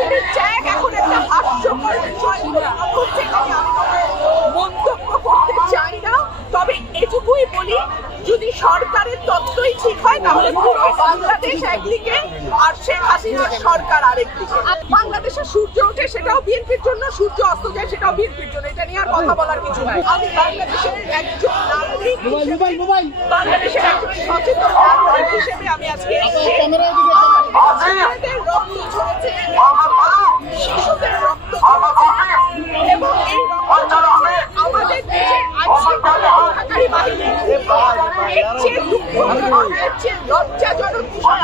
শিবির ত্যাগ এখন একটা হাস্যকর বিষয় মন্তব্য করতে চাই না, তবে এটুকুই বলি, যদি সরকারের তত্ত্বই ঠিক হয় তাহলে পুরো বাংলাদেশ একদিকে আর শেখ হাসিনার সরকার আরেকদিকে। বাংলাদেশে সূর্য ওঠে সেটাও বিএনপির জন্য, সূর্য অস্ত যায় সেটাও বিএনপির জন্য, এটা নিয়ে আর কথা বলার কিছু নাই। আমি বাংলাদেশের একজন নাগরিক, বাংলাদেশের একজন সচেতন নাগরিক হিসেবে আমি আজকে ছেলেদের রক্ত ঝরেছে, শিশুদের রক্ত ঝরেছে এবং এই রক্ত ঝরেছে আমাদের দেশের আইনশৃঙ্খলাকারী বাহিনী। এর চেয়ে দুঃখজনক, এর চেয়ে লজ্জাজনক বিষয়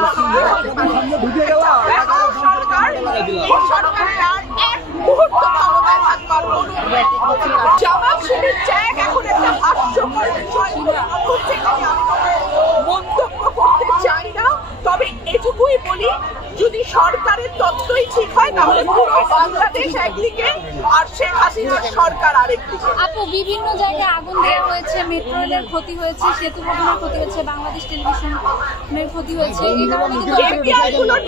সরকার, এই সরকারের আর এক মুহূর্ত ক্ষমতায় থাকবার কোন জামাত শিবির ত্যাগ এখন একটা হাস্যকর বিষয় মন্তব্য করতে চাই না, তবে এটুকুই বলি, যদি সরকারের তত্ত্বই ঠিক হয় তাহলে পুরো বাংলাদেশ একদিকে আর শেখ হাসিনার সরকার আরেকদিকে। আপু, বিভিন্ন জায়গায় আগুন দেওয়া হয়েছে, মেট্রো রেলের ক্ষতি হয়েছে, সেতু ভবনের ক্ষতি হয়েছে, বাংলাদেশ টেলিভিশনের ক্ষতি হয়েছে, এই কারণে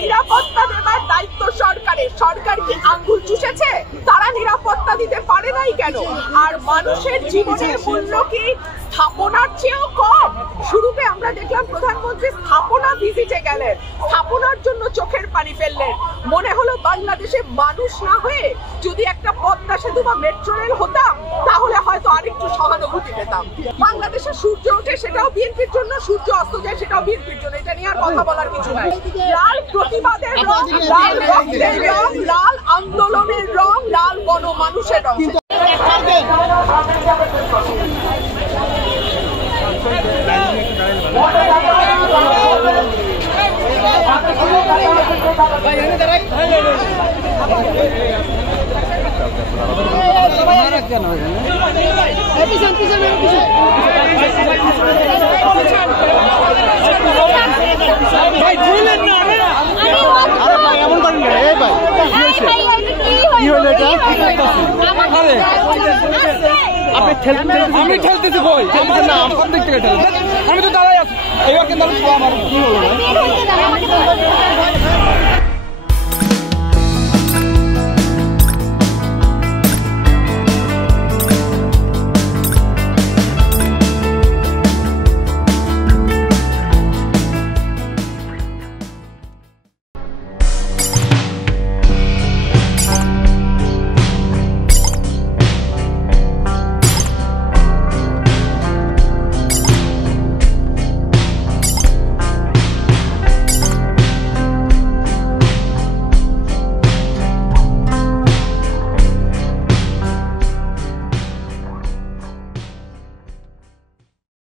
নিরাপত্তা দেবার দায়িত্ব সরকারের। সরকার কি আঙ্গুল চুষেছে? তারা নিরাপত্তা দিতে পারে নাই কেন? আর মানুষের জীবনের মূল্য কি স্থাপনার চেয়েও কম? শুরুতে আমরা দেখলাম প্রধানমন্ত্রী স্থাপনা ভিজিটে গেলেন, স্থাপনার জন্য চোখের পানি ফেললেন। মনে হলো বাংলাদেশে মানুষ না হয়ে যদি একটা পদ্মা সেতু বা মেট্রো রেল হতাম তাহলে হয়তো আরেকটু সহানুভূতি পেতাম। বাংলাদেশে সূর্য ওঠে সেটাও বিএনপির জন্য, সূর্য অস্ত যায় সেটাও বিএনপির জন্য, এটা নিয়ে আর কথা বলার কিছু নাই। লাল প্রতিবাদের রং, লাল রক্তের রং, লাল আন্দোলনের রং, লাল গণমানুষের রং। আমি খেলতেছি বই না, আমার দিক থেকে আমি তো দাঁড়াই আছি, এবার কিন্তু আমার কি হলো না।